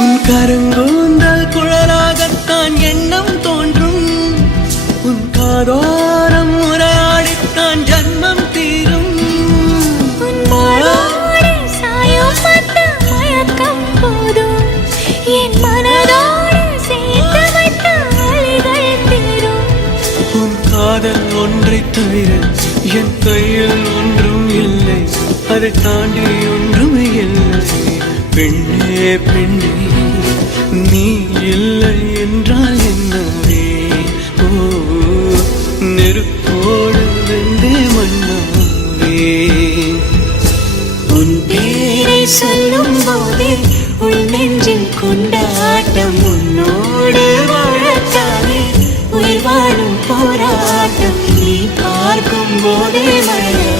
உன் கருங்கூந்தல் குழலாகத்தான் எண்ணம் தோன்றும். உன் காதோரம் உரையாடித்தான் ஜன்மம் தீரும். என் மனதோடு சேர்த்து வைத்த வழிகள் தீரும். உன் காதல் ஒன்றை தவிர என் கையில் ஒன்றும் இல்லை, அதை தாண்டி ஒன்றும் இல்லை. பெண்ணே பெண்ணே நீ இல்லை என்றால் என்னவே? ஓ நெருப்போடு வெந்தே மண்ணாவே. உன் பேரை சொல்லும் போதே உள் நெஞ்சில் கொண்டாட்டம். உன்னோடு வாழத்தானே உயிர் வாழும் போராட்டம். நீ பார்க்கும் போதே மழை